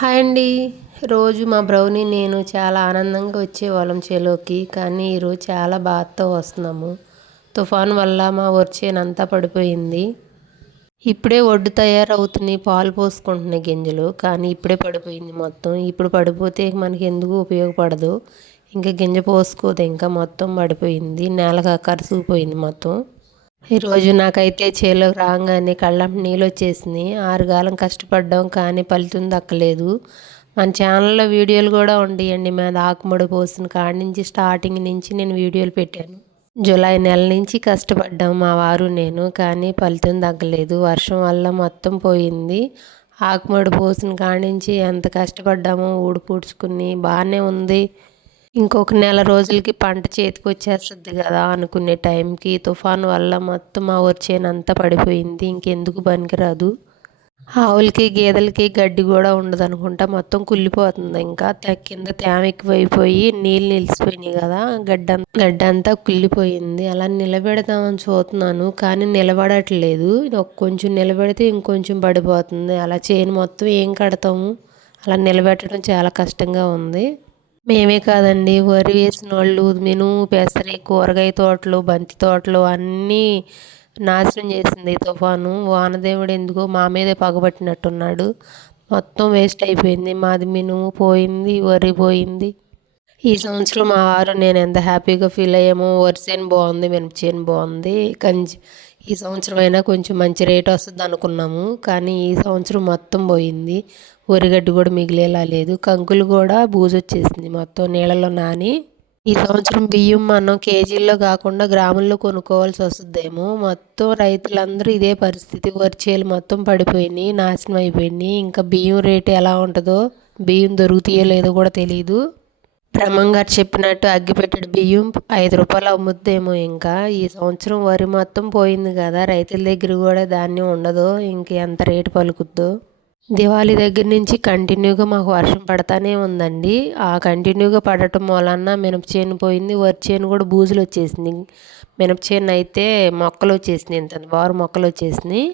Hi అండి. రోజు మా బ్రౌనీ నేను చాలా ఆనందంగా వచ్చేవాళ్ళం చేలోకి కానీ ఈరోజు చాలా బాధతో వస్తున్నాము. తుఫాన్ వల్ల మా అంతా పడిపోయింది. ఇప్పుడే ఒడ్డు తయారవుతున్నాయి పాలు పోసుకుంటున్నాయి గింజలు కానీ ఇప్పుడే పడిపోయింది మొత్తం. ఇప్పుడు పడిపోతే మనకి ఎందుకు ఉపయోగపడదు? ఇంకా గింజ పోసుకోదు ఇంకా మొత్తం పడిపోయింది. నేలగా కరిసిపోయింది మొత్తం. ఈరోజు నాకైతే చేలోకి రాగానే కళ్ళం నీళ్ళు వచ్చేసింది ఆరుగాలం కష్టపడ్డాం కానీ ఫలితం దక్కలేదు. మన ఛానల్లో వీడియోలు కూడా ఉండేయండి. మీద ఆకుముడి పోసిన కాడి నుంచి స్టార్టింగ్ నుంచి నేను వీడియోలు పెట్టాను. జూలై నెల నుంచి కష్టపడ్డాం మా వారు నేను కానీ ఫలితం తగ్గలేదు వర్షం వల్ల మొత్తం పోయింది. ఆకుముడి పోసిన కాడి నుంచి ఎంత కష్టపడ్డామో ఊడిపూడ్చుకుని బాగానే ఉంది. ఇంకొక నెల రోజులకి పంట చేతికి వచ్చేస్తుంది కదా అనుకునే టైంకి తుఫాన్ వల్ల మొత్తం ఆ వచ్చేనంతా పడిపోయింది ఇంకెందుకు పనికిరాదు. ఆవులకి గేదెలకి గడ్డి కూడా ఉండదు అనుకుంటా మొత్తం కుళ్ళిపోతుంది ఇంకా. కింద తేమ ఎక్కువైపోయి నీళ్ళు నిలిచిపోయినాయి కదా గడ్డ గడ్డ అంతా కుళ్ళిపోయింది. అలా నిలబెడదామని చూస్తున్నాను కానీ నిలబడట్లేదు. కొంచెం నిలబెడితే ఇంకొంచెం పడిపోతుంది. అలా చేయని మొత్తం ఏం కడతాము? అలా నిలబెట్టడం చాలా కష్టంగా ఉంది. మేమే కాదండి. వరి వేసిన వాళ్ళు మినుము పెసరి కూరగాయ తోటలు బంతి తోటలు అన్నీ నాశనం చేసింది తుఫాను. వానదేవుడు ఎందుకో మా మీదే పగబట్టినట్టున్నాడు. మొత్తం వేస్ట్ అయిపోయింది. మాది మినుము పోయింది వరి పోయింది. ఈ సంవత్సరం మా వారు నేను ఎంత హ్యాపీగా ఫీల్ అయ్యామో వరి చేను బాగుంది మినప చేను బాగుంది కంచి ఈ సంవత్సరం అయినా కొంచెం మంచి రేట్ వస్తుంది అనుకున్నాము కానీ ఈ సంవత్సరం మొత్తం పోయింది. వరిగడ్డి కూడా మిగిలేలా లేదు. కంకులు కూడా బూజు వచ్చేసింది మొత్తం నీళ్ళలో నాని. ఈ సంవత్సరం బియ్యం మనం కేజీల్లో కాకుండా గ్రాముల్లో కొనుక్కోవాల్సి వస్తుందేమో. మొత్తం రైతులందరూ ఇదే పరిస్థితి. వరిచేలు మొత్తం పడిపోయినాయి నాశనం అయిపోయినాయి. ఇంకా బియ్యం రేటు ఎలా ఉంటుందో బియ్యం దొరుకుతాయో లేదో కూడా తెలియదు బ్రహ్మంగారు చెప్పినట్టు అగ్గిపెట్టెడు బియ్యం ఐదు రూపాయలు అమ్ముద్దేమో ఇంకా. ఈ సంవత్సరం వరి మొత్తం పోయింది కదా రైతుల దగ్గర కూడా ధాన్యం ఉండదు ఇంక ఎంత రేటు పలుకుద్దో. దివాళీ దగ్గర నుంచి కంటిన్యూగా మాకు వర్షం పడతానే ఉందండి. ఆ కంటిన్యూగా పడటం మూలన్న మినప చేను పోయింది వరి చేను కూడా బూజులు వచ్చేసింది మినప చేను అయితే మొక్కలు వచ్చేసినాయి ఇంత వారు మొక్కలు వచ్చేసినాయి.